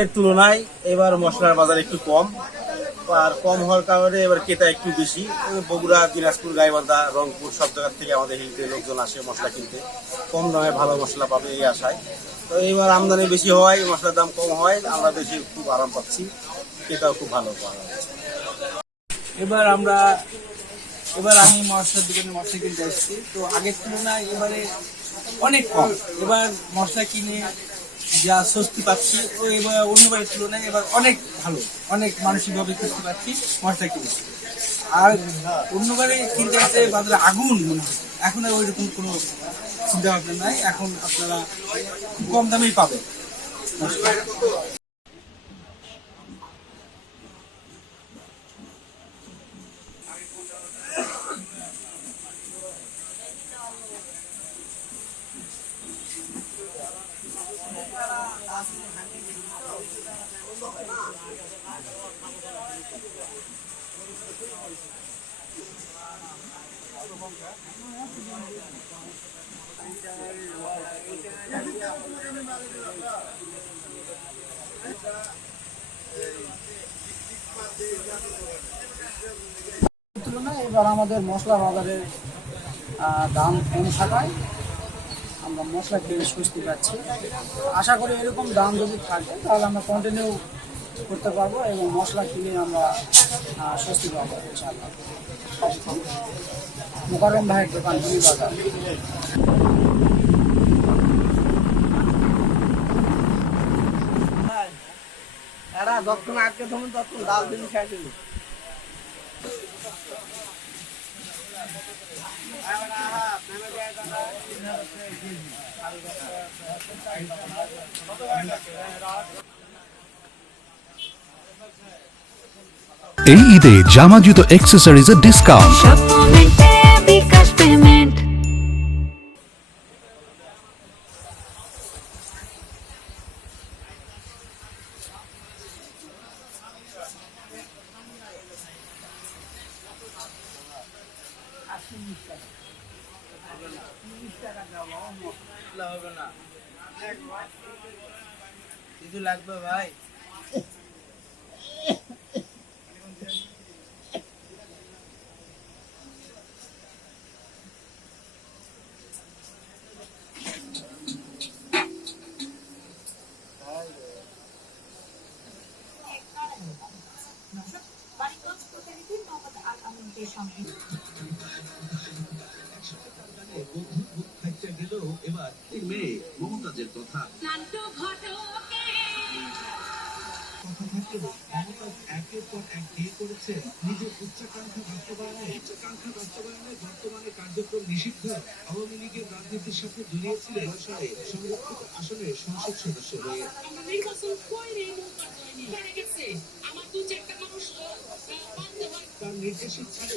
এর তুলনায় এবার মশলার বাজার একটু কম, আর কম হওয়ার কারণে এবার ক্রেতা একটু বেশি। বগুড়া, দিনাজপুর, গাইবান্ধা, রংপুর সব জায়গার থেকে আমাদের হিলতে লোকজন আসে মশলা কিনতে, কম দামে ভালো মশলা পাবে এই আশায়। তো এবার আমদানি বেশি হওয়ায় মশলার দাম কম হয়, আমরা বেশি খুব আরাম পাচ্ছি, ক্রেতাও খুব ভালো পাওয়া যাচ্ছে। এবার আমি মশলার দোকানে মশলা কিনতে আসছি, তো আগের তুলনায় এবারে অনেক কম। এবার মশলা কিনে যা স্বস্তি পাচ্ছি ও এবার অন্যবারের তুলনায় এবার অনেক ভালো, অনেক মানসিকভাবে স্বস্তি পাচ্ছি মশলা কিনে। আর অন্যবারে কিনতে আসতে বাজারে আগুন মনে হয়, এখন আর ওইরকম কোনো চিন্তা ভাবনা নাই, এখন আপনারা কম দামেই পাবেন মশলা। তুলনায় এবার আমাদের মশলা বাজারের দাম কম থাকায় আমরা মশলা কিনে স্বস্তি পাচ্ছি। আশা করি এরকম দাম যদি থাকে তাহলে আমরা কন্টিনিউ করতে পারবো এবং মশলা কিনে আমরা স্বস্তি পাবো ইনশাআল্লাহ। মোকাররম ভাইয়ের দোকান ভুলি বাজার। এরা যতক্ষণ আটকে ধরুন ততক্ষণ ডাল দিন খাই দিল। এই ঈদে জামা জুতো অ্যাক্সেসরিজের ডিসকাউন্ট। বিকাশ পেমেন্ট। হবে না, কিছু লাগবে ভাই? এবার মেয়ে মমতাজের কথা একের পর এক বিয়ে করেছেন নিজের উচ্চাকাঙ্ক্ষা বাস্তবায়নে বর্তমানে কার্যক্রম নিষিদ্ধ আওয়ামী লীগের রাজনীতির সাথে জড়িয়েছিলেন সংরক্ষিত আসনের সংসদ সদস্য হয়ে। তার নির্দেশিত ছিল